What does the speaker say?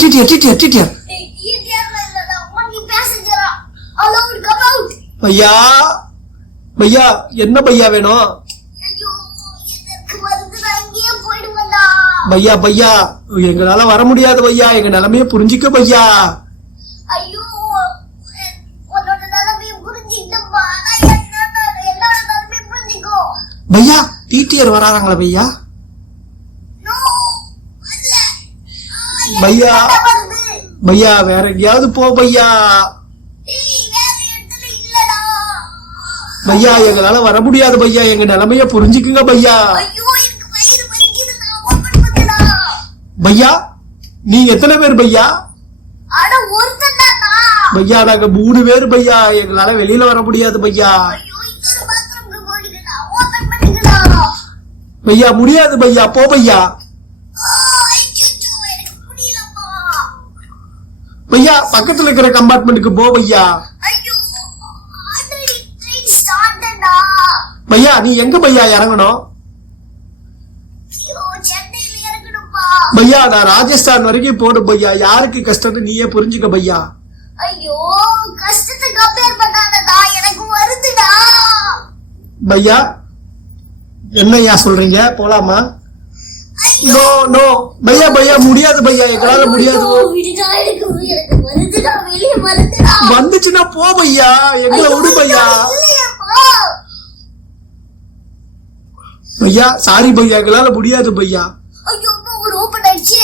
TTR பையா பையா, என்ன பையா வேணும்? பையா பையா, எங்களால வர முடியாது பையா, எங்க நிலைமைய புரிஞ்சுக்க பையா. பையா டிடிஆர் வராங்களா பையா? பையா பையா, வேற எங்கேயாவது போ பையா. பையா எங்களால வர முடியாது பையா, எங்க நிலைமைய புரிஞ்சுக்குங்க பையா. பையா நீங்க எத்தனை பேர் பையா? பையா நாங்க 3 பேர் பையா, எங்களால வெளியில வர முடியாது பையா. பையா முடியாது பையா, போ பையா. பையா பக்கத்துல இருக்கிற கம்பார்ட்மெண்ட்டுக்கு போ பையா. பையா நீ எங்க பையா இறங்கணும்? பையா நான் ராஜஸ்தான் வரைக்கும் போடும் பையா, யாருக்கு கஷ்டம்னு நீயே புரிஞ்சுக்க பையா. ஐயோ கஷ்டத்தை கம்பேர் பண்ணாதடா, எனக்கு வருதுடா. பையா என்னையா சொல்றீங்க, போலாமா? நோ நோ பையா, பையா முடியாது பையா, எங்களால முடியாது. வந்துச்சுன்னா போ பையா, எங்களை விடு பையா. பையா சாரி பையா, எங்களால முடியாது பையா. ஐயோ ஒரு ஓபன் ஆயிடுச்சு.